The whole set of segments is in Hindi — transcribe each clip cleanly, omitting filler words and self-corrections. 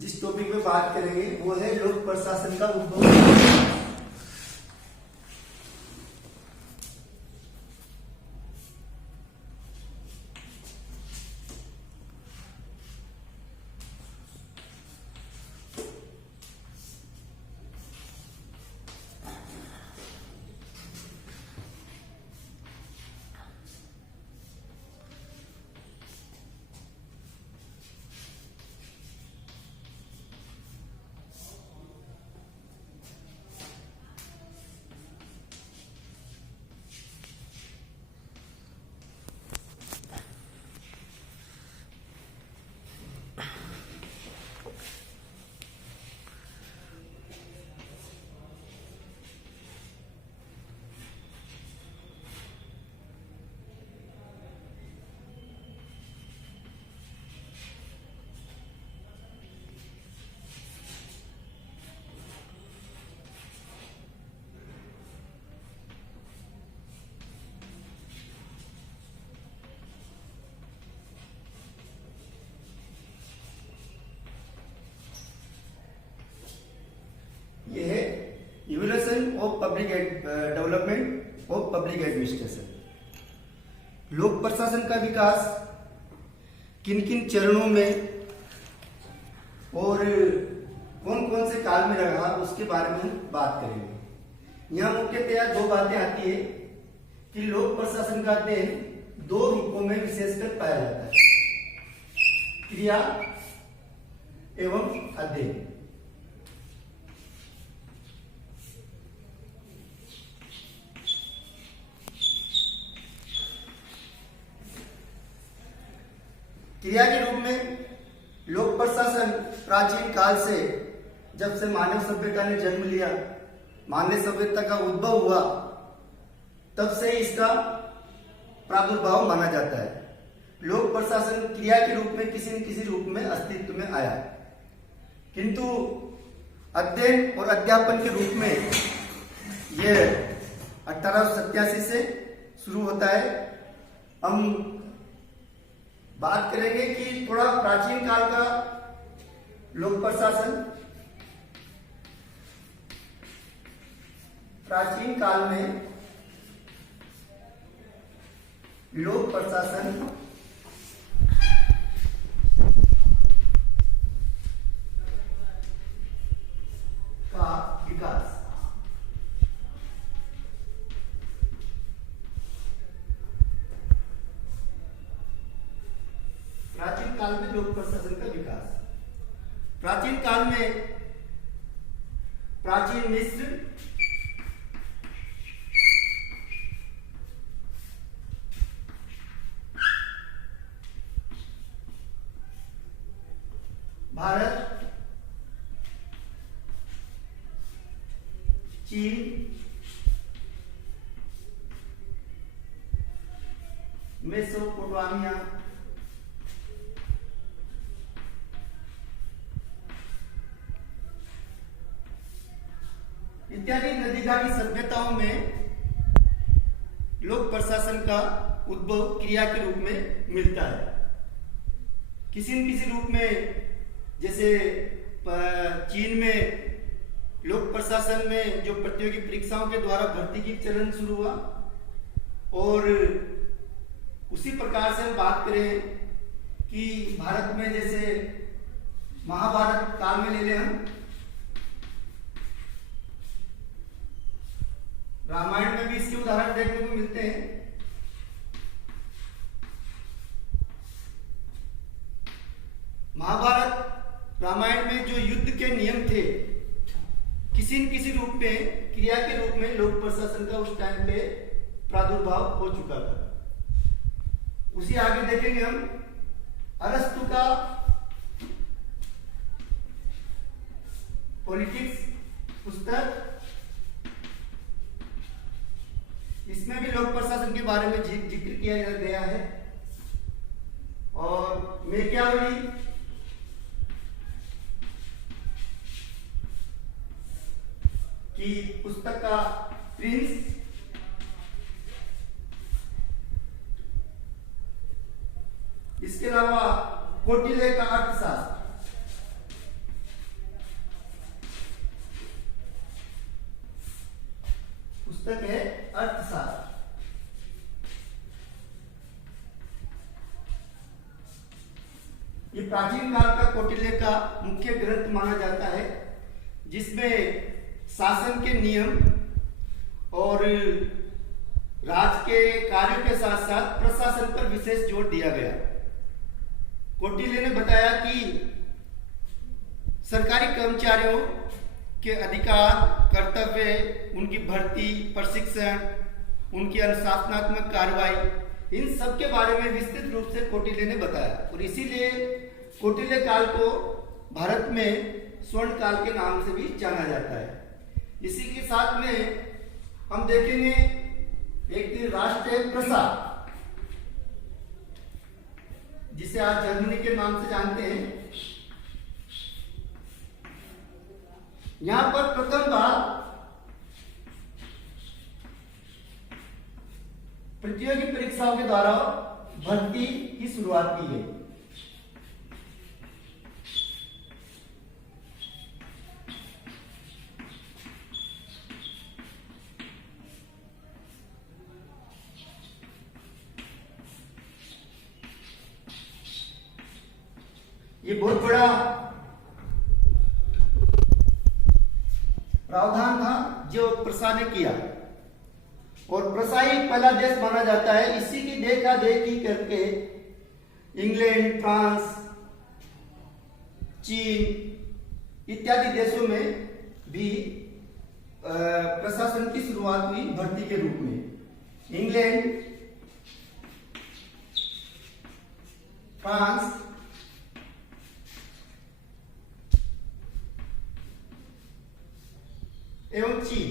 जिस टॉपिक पे बात करेंगे वो है लोक प्रशासन का उद्भव। ये है evolution of public development of public administration. लोक प्रशासन का विकास किन किन चरणों में और कौन कौन से काल में रहा उसके बारे में हम बात करेंगे। यहाँ मुख्यतया दो बातें आती है कि लोक प्रशासन का अध्ययन दो रूपों में विशेषकर पाया जाता है, क्रिया एवं अध्ययन। क्रिया के रूप में लोक प्रशासन प्राचीन काल से, जब से मानव सभ्यता ने जन्म लिया, मानव सभ्यता का उद्भव हुआ, तब से इसका प्रादुर्भाव माना जाता है। लोक प्रशासन क्रिया के रूप में किसी न किसी रूप में अस्तित्व में आया, किंतु अध्ययन और अध्यापन के रूप में यह 1887 से शुरू होता है। हम बात करेंगे कि थोड़ा प्राचीन काल का लोक प्रशासन। प्राचीन काल में लोक प्रशासन का विकास। प्राचीन काल में लोक प्रशासन का विकास। प्राचीन काल में प्राचीन मिस्र, भारत, चीन, मेसोपोटामिया, इत्यादि नदीगामी सभ्यताओं में लोक प्रशासन का उद्भव क्रिया के रूप में मिलता है। किसी न किसी रूप में, जैसे चीन में लोक प्रशासन में जो प्रतियोगी परीक्षाओं के द्वारा भर्ती की चलन शुरू हुआ, और उसी प्रकार से हम बात करें कि भारत में जैसे महाभारत काल में ले लें हम, रामायण में भी इसके उदाहरण देखने को मिलते हैं। महाभारत रामायण में जो युद्ध के नियम थे, किसी न किसी रूप में, क्रिया के रूप में लोक प्रशासन का उस टाइम पे प्रादुर्भाव हो चुका था। उसी आगे देखेंगे हम अरस्तु का पॉलिटिक्स पुस्तक, इसमें भी लोक प्रशासन के बारे में जिक्र किया गया है। और मैकियावेली की पुस्तक का प्रिंस, इसके अलावा कौटिल्य का अर्थशास्त्र। पुस्तक है अर्थशास्त्र। ये प्राचीन काल का कौटिल्य का मुख्य ग्रंथ माना जाता है, जिसमें शासन के नियम और राज के कार्यों के साथ साथ प्रशासन पर विशेष जोर दिया गया। कौटिल्य ने बताया कि सरकारी कर्मचारियों के अधिकार, कर्तव्य, उनकी भर्ती, प्रशिक्षण, उनकी अनुशासनात्मक कार्रवाई, इन सब के बारे में विस्तृत रूप से कौटिल्य ने बताया। और इसीलिए कौटिल्य काल को भारत में स्वर्ण काल के नाम से भी जाना जाता है। इसी के साथ में हम देखेंगे एक राष्ट्र है प्रसा, जिसे आज जर्मनी के नाम से जानते हैं। यहां पर प्रथम बार प्रतियोगी परीक्षाओं के द्वारा भर्ती की शुरुआत की है। ये बहुत बड़ा प्रावधान था जो प्रसा ने किया, और प्रसा ही पहला देश माना जाता है। इसी की देखा देखी करके इंग्लैंड, फ्रांस, चीन इत्यादि देशों में भी प्रशासन की शुरुआत हुई भर्ती के रूप में। इंग्लैंड, फ्रांस, एवं चीन,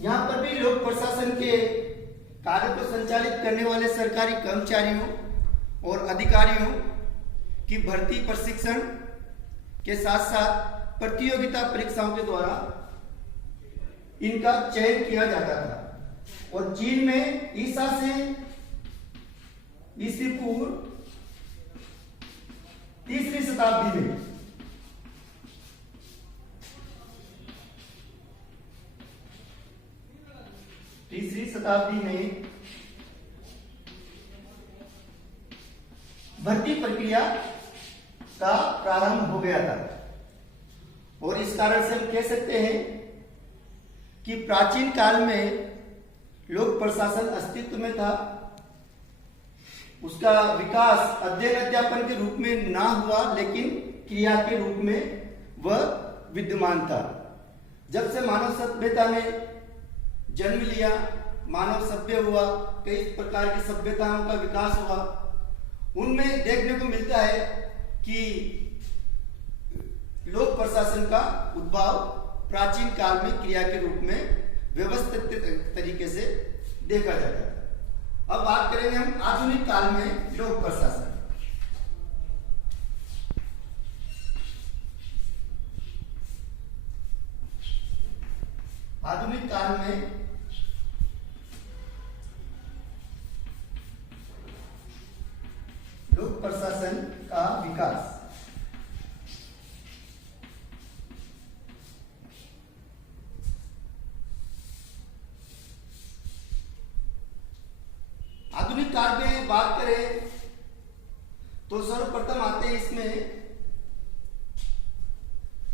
यहां पर भी लोक प्रशासन के कार्य को संचालित करने वाले सरकारी कर्मचारियों और अधिकारियों की भर्ती, प्रशिक्षण के साथ साथ प्रतियोगिता परीक्षाओं के द्वारा इनका चयन किया जाता था। और चीन में ईसा पूर्व 3री शताब्दी में भर्ती प्रक्रिया का प्रारंभ हो गया था। और इस कारण से हम कह सकते हैं कि प्राचीन काल में लोक प्रशासन अस्तित्व में था। उसका विकास अध्ययन अध्यापन के रूप में ना हुआ, लेकिन क्रिया के रूप में वह विद्यमान था। जब से मानव सभ्यता ने जन्म लिया, मानव सभ्य हुआ, कई प्रकार की सभ्यताओं का विकास हुआ, उनमें देखने को मिलता है कि लोक प्रशासन का उद्भव प्राचीन काल में क्रिया के रूप में व्यवस्थित तरीके से देखा जाता है। अब बात करेंगे हम आधुनिक काल में लोक प्रशासन। आधुनिक काल में लोक प्रशासन का विकास। आधुनिक काल में बात करें तो सर्वप्रथम आते हैं इसमें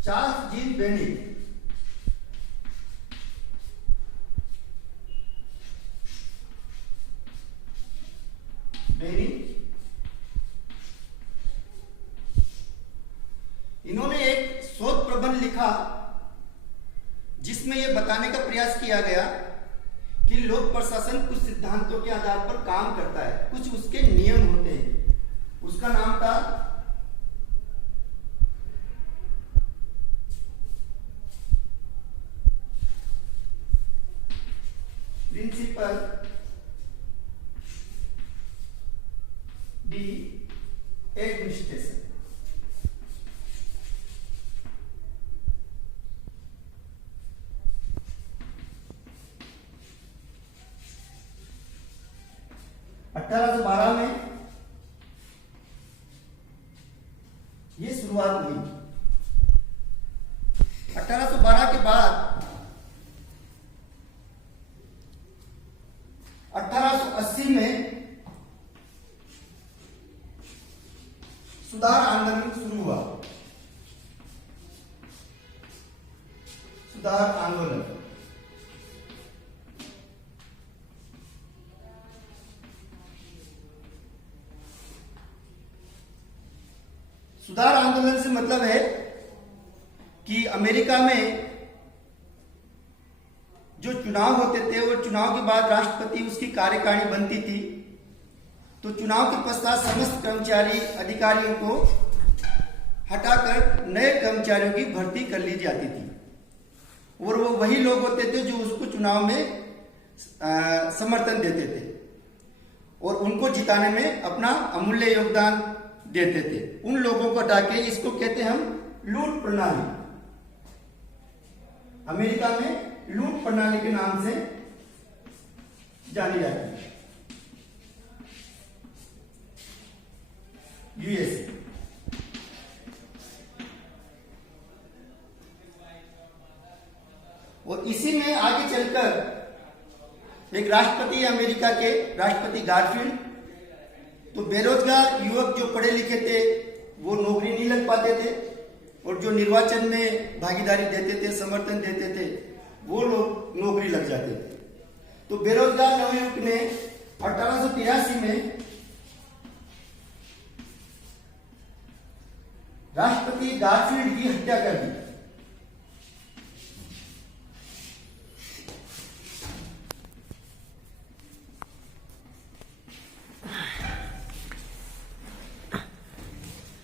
चार्ल्स जीन बेनी। इन्होंने एक शोध प्रबंध लिखा जिसमें यह बताने का प्रयास किया गया कि लोक प्रशासन कुछ सिद्धांतों के आधार पर काम करता है, कुछ उसके नियम होते हैं। उसका नाम था प्रिंसिपल डी एडमिनिस्ट्रेशन। में ये शुरुआत हुई। 1812 के बाद 1880 में सुधार आंदोलन शुरू हुआ। सुधार आंदोलन सुधार आंदोलन से मतलब है कि अमेरिका में जो चुनाव होते थे और चुनाव के बाद राष्ट्रपति उसकी कार्यकारिणी बनती थी, तो चुनाव के पश्चात समस्त कर्मचारी अधिकारियों को हटाकर नए कर्मचारियों की भर्ती कर ली जाती थी और वो वही लोग होते थे जो उसको चुनाव में समर्थन देते थे और उनको जिताने में अपना अमूल्य योगदान देते थे। उन लोगों को हटा के इसको कहते हैं हम लूट प्रणाली। अमेरिका में लूट प्रणाली के नाम से जानी जाती है। यूएसए और इसी में आगे चलकर एक राष्ट्रपति अमेरिका के राष्ट्रपति गारफील्ड, तो बेरोजगार युवक जो पढ़े लिखे थे वो नौकरी नहीं लग पाते थे और जो निर्वाचन में भागीदारी देते थे, समर्थन देते थे, वो लोग नौकरी लग जाते थे। तो बेरोजगार नवयुवक ने 1883 में राष्ट्रपति गारफील्ड की हत्या कर दी।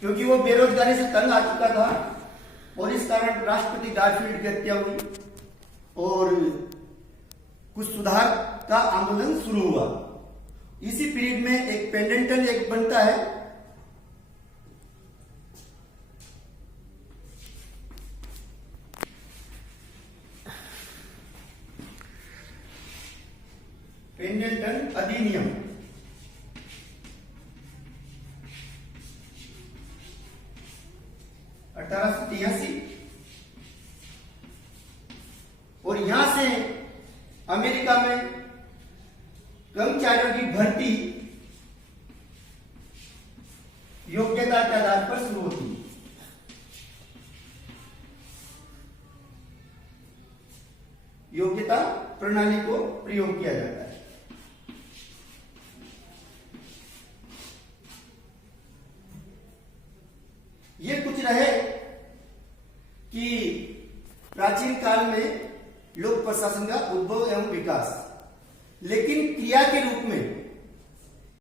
क्योंकि वो बेरोजगारी से तंग आ चुका था और इस कारण राष्ट्रपति गारफील्ड की हत्या हुई और कुछ सुधार का आंदोलन शुरू हुआ। इसी पीरियड में एक पेंडेंटन एक्ट बनता है, पेंडेंटन अधिनियम। और यहां से अमेरिका में कर्मचारियों की भर्ती योग्यता के आधार पर शुरू होती है। योग्यता प्रणाली को प्रयोग किया जाता है। ये कुछ रहे कि प्राचीन काल में लोक प्रशासन का उद्भव एवं विकास, लेकिन क्रिया के रूप में